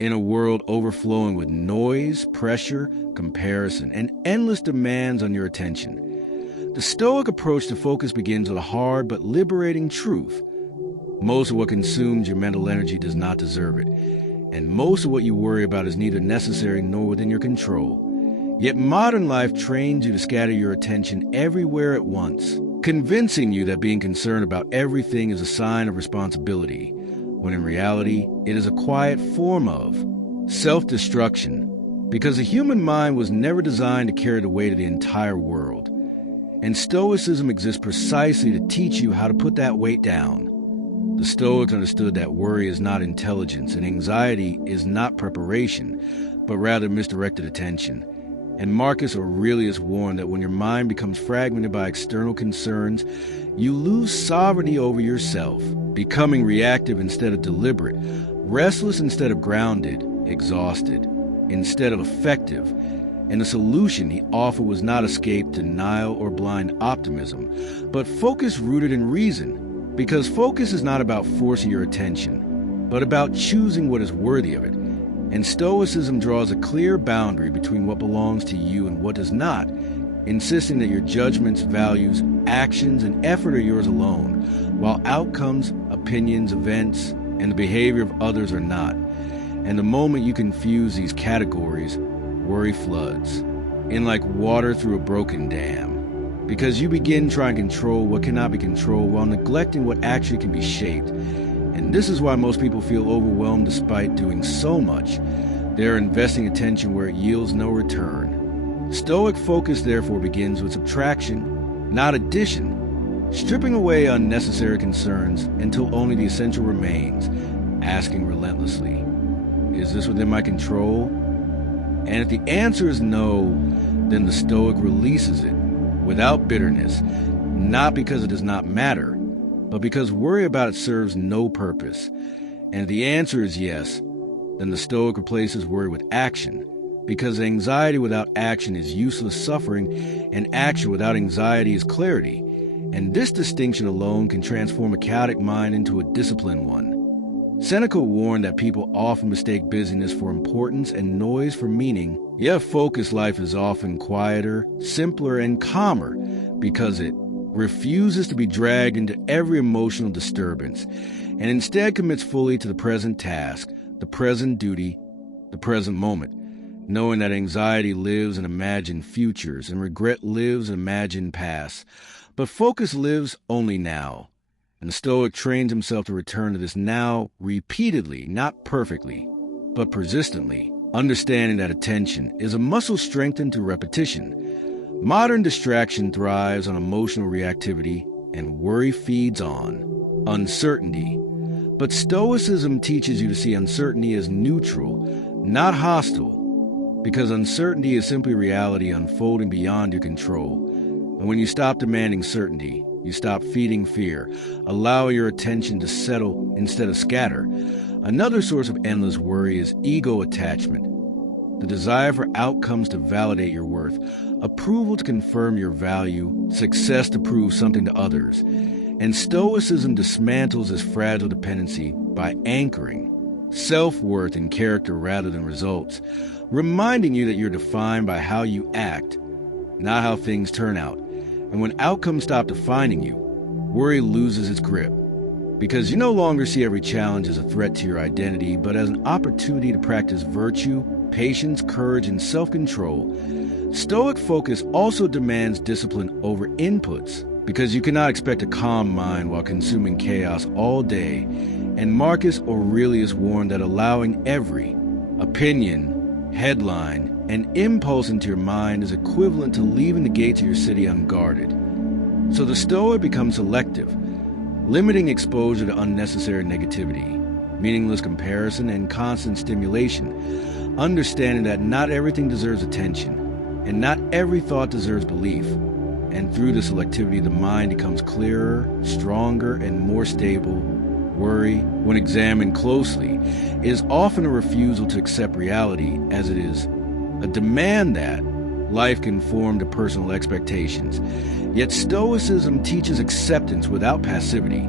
In a world overflowing with noise, pressure, comparison, and endless demands on your attention, the Stoic approach to focus begins with a hard but liberating truth. Most of what consumes your mental energy does not deserve it, and most of what you worry about is neither necessary nor within your control. Yet modern life trains you to scatter your attention everywhere at once, convincing you that being concerned about everything is a sign of responsibility, when in reality, it is a quiet form of self-destruction, because the human mind was never designed to carry the weight of the entire world. And Stoicism exists precisely to teach you how to put that weight down. The Stoics understood that worry is not intelligence and anxiety is not preparation, but rather misdirected attention. And Marcus Aurelius warned that when your mind becomes fragmented by external concerns, you lose sovereignty over yourself, becoming reactive instead of deliberate, restless instead of grounded, exhausted instead of effective. And the solution he offered was not escape, denial, or blind optimism, but focus rooted in reason, because focus is not about forcing your attention, but about choosing what is worthy of it. And Stoicism draws a clear boundary between what belongs to you and what does not, insisting that your judgments, values, actions, and effort are yours alone, while outcomes, opinions, events, and the behavior of others are not. And the moment you confuse these categories, worry floods in like water through a broken dam, because you begin trying to control what cannot be controlled while neglecting what actually can be shaped. And this is why most people feel overwhelmed despite doing so much. They are investing attention where it yields no return. Stoic focus therefore begins with subtraction, not addition, stripping away unnecessary concerns until only the essential remains, asking relentlessly, is this within my control? And if the answer is no, then the Stoic releases it without bitterness, not because it does not matter, but because worry about it serves no purpose. And if the answer is yes, then the Stoic replaces worry with action, because anxiety without action is useless suffering, and action without anxiety is clarity. And this distinction alone can transform a chaotic mind into a disciplined one. Seneca warned that people often mistake busyness for importance and noise for meaning, yet a focused life is often quieter, simpler, and calmer because it refuses to be dragged into every emotional disturbance and instead commits fully to the present task, the present duty, the present moment, knowing that anxiety lives in imagined futures and regret lives in imagined pasts, but focus lives only now. And the Stoic trains himself to return to this now repeatedly, not perfectly, but persistently, understanding that attention is a muscle strengthened through repetition. Modern distraction thrives on emotional reactivity, and worry feeds on uncertainty. But Stoicism teaches you to see uncertainty as neutral, not hostile, because uncertainty is simply reality unfolding beyond your control. And when you stop demanding certainty, you stop feeding fear, allow your attention to settle instead of scatter. Another source of endless worry is ego attachment, the desire for outcomes to validate your worth, approval to confirm your value, success to prove something to others. And Stoicism dismantles this fragile dependency by anchoring self-worth in character rather than results, reminding you that you're defined by how you act, not how things turn out. And when outcomes stop defining you, worry loses its grip, because you no longer see every challenge as a threat to your identity, but as an opportunity to practice virtue, patience, courage, and self-control. Stoic focus also demands discipline over inputs, because you cannot expect a calm mind while consuming chaos all day. And Marcus Aurelius warned that allowing every opinion, headline, and impulse into your mind is equivalent to leaving the gates of your city unguarded. So the Stoic becomes selective, limiting exposure to unnecessary negativity, meaningless comparison, and constant stimulation, understanding that not everything deserves attention, and not every thought deserves belief. And through the selectivity, the mind becomes clearer, stronger, and more stable. Worry, when examined closely, is often a refusal to accept reality as it is, a demand that life conform to personal expectations. Yet Stoicism teaches acceptance without passivity,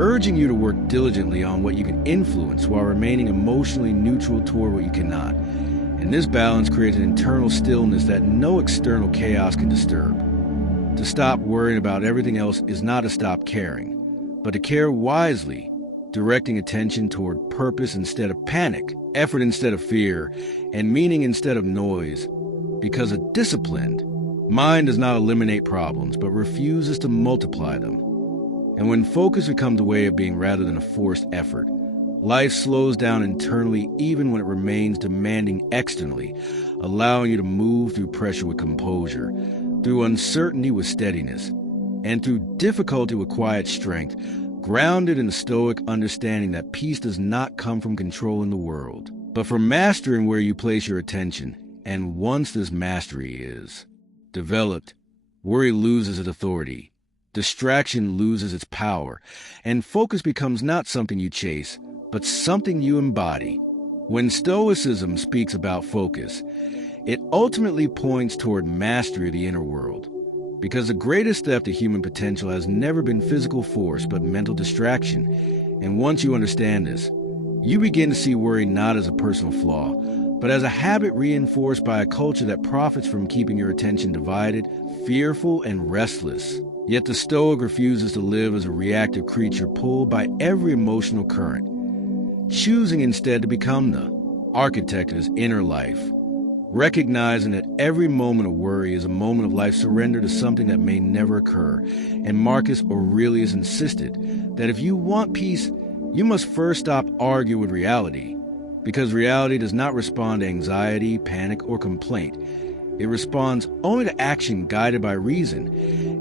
urging you to work diligently on what you can influence while remaining emotionally neutral toward what you cannot. And this balance creates an internal stillness that no external chaos can disturb. To stop worrying about everything else is not to stop caring, but to care wisely, directing attention toward purpose instead of panic, effort instead of fear, and meaning instead of noise. Because a disciplined mind does not eliminate problems, but refuses to multiply them. And when focus becomes a way of being rather than a forced effort, life slows down internally even when it remains demanding externally, allowing you to move through pressure with composure, through uncertainty with steadiness, and through difficulty with quiet strength, grounded in the Stoic understanding that peace does not come from controlling the world, but from mastering where you place your attention. And once this mastery is developed, worry loses its authority, distraction loses its power, and focus becomes not something you chase, but something you embody. When Stoicism speaks about focus, it ultimately points toward mastery of the inner world, because the greatest theft of human potential has never been physical force but mental distraction. And once you understand this, you begin to see worry not as a personal flaw, but as a habit reinforced by a culture that profits from keeping your attention divided, fearful, and restless. Yet the Stoic refuses to live as a reactive creature pulled by every emotional current, choosing instead to become the architect of his inner life, recognizing that every moment of worry is a moment of life surrender to something that may never occur. And Marcus Aurelius insisted that if you want peace, you must first stop arguing with reality, because reality does not respond to anxiety, panic, or complaint. It responds only to action guided by reason.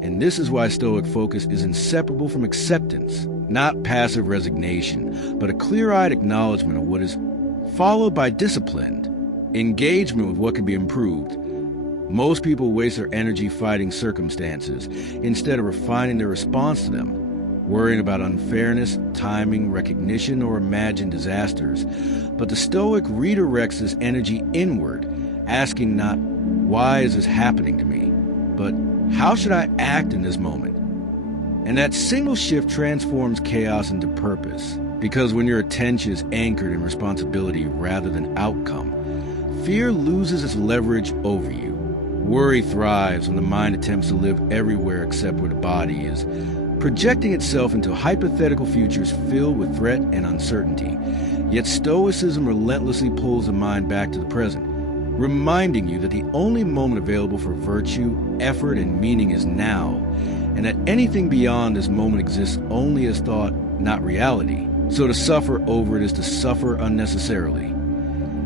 And this is why Stoic focus is inseparable from acceptance, not passive resignation, but a clear-eyed acknowledgement of what is, followed by disciplined engagement with what can be improved. Most people waste their energy fighting circumstances instead of refining their response to them, worrying about unfairness, timing, recognition, or imagined disasters. But the Stoic redirects this energy inward, asking not, why is this happening to me, but how should I act in this moment? And that single shift transforms chaos into purpose, because when your attention is anchored in responsibility rather than outcome, fear loses its leverage over you. Worry thrives when the mind attempts to live everywhere except where the body is, projecting itself into hypothetical futures filled with threat and uncertainty. Yet Stoicism relentlessly pulls the mind back to the present, reminding you that the only moment available for virtue, effort, and meaning is now, and that anything beyond this moment exists only as thought, not reality. So to suffer over it is to suffer unnecessarily.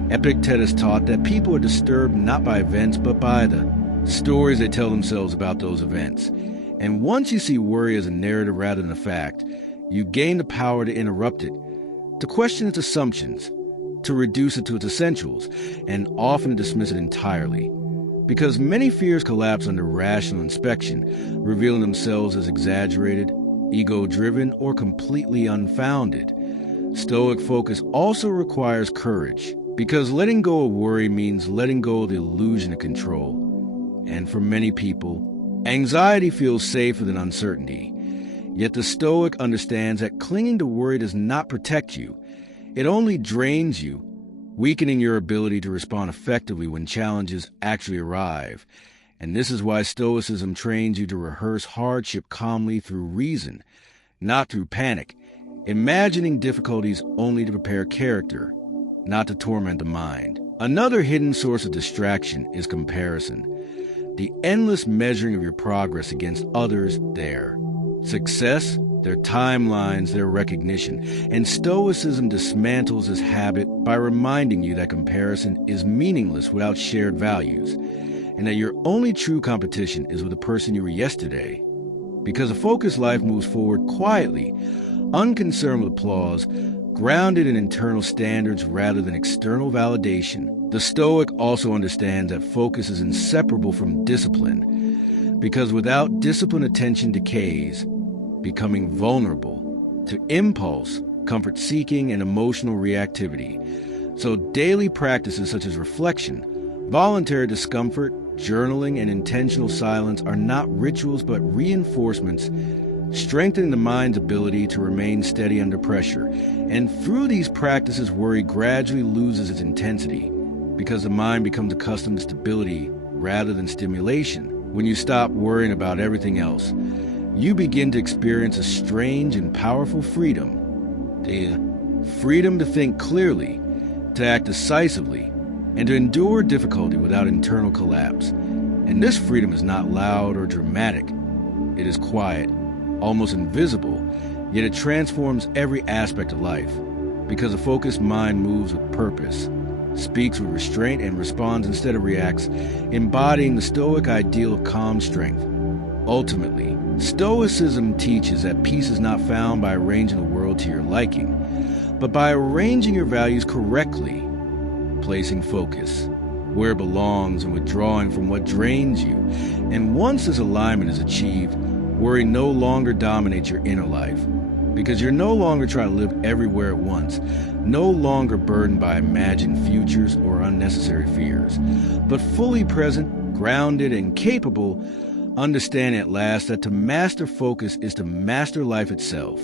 Epictetus taught that people are disturbed not by events, but by the stories they tell themselves about those events. And once you see worry as a narrative rather than a fact, you gain the power to interrupt it, to question its assumptions, to reduce it to its essentials, and often dismiss it entirely. Because many fears collapse under rational inspection, revealing themselves as exaggerated, ego-driven, or completely unfounded. Stoic focus also requires courage, because letting go of worry means letting go of the illusion of control. And for many people, anxiety feels safer than uncertainty. Yet the Stoic understands that clinging to worry does not protect you. It only drains you, weakening your ability to respond effectively when challenges actually arrive. And this is why Stoicism trains you to rehearse hardship calmly through reason, not through panic, imagining difficulties only to prepare character, not to torment the mind. Another hidden source of distraction is comparison, the endless measuring of your progress against others, their success, their timelines, their recognition. And Stoicism dismantles this habit by reminding you that comparison is meaningless without shared values, and that your only true competition is with the person you were yesterday. Because a focused life moves forward quietly, unconcerned with applause, grounded in internal standards rather than external validation. The Stoic also understands that focus is inseparable from discipline, because without discipline, attention decays, becoming vulnerable to impulse, comfort-seeking, and emotional reactivity. So daily practices such as reflection, voluntary discomfort, journaling, and intentional silence are not rituals but reinforcements strengthening the mind's ability to remain steady under pressure. And through these practices, worry gradually loses its intensity because the mind becomes accustomed to stability rather than stimulation. When you stop worrying about everything else, you begin to experience a strange and powerful freedom. The freedom to think clearly, to act decisively, and to endure difficulty without internal collapse. And this freedom is not loud or dramatic. It is quiet, almost invisible, yet it transforms every aspect of life, because a focused mind moves with purpose, speaks with restraint, and responds instead of reacts, embodying the Stoic ideal of calm strength. Ultimately, Stoicism teaches that peace is not found by arranging the world to your liking, but by arranging your values correctly, placing focus where it belongs and withdrawing from what drains you. And once this alignment is achieved, worry no longer dominates your inner life, because you're no longer trying to live everywhere at once, no longer burdened by imagined futures or unnecessary fears, but fully present, grounded, and capable, understanding at last that to master focus is to master life itself.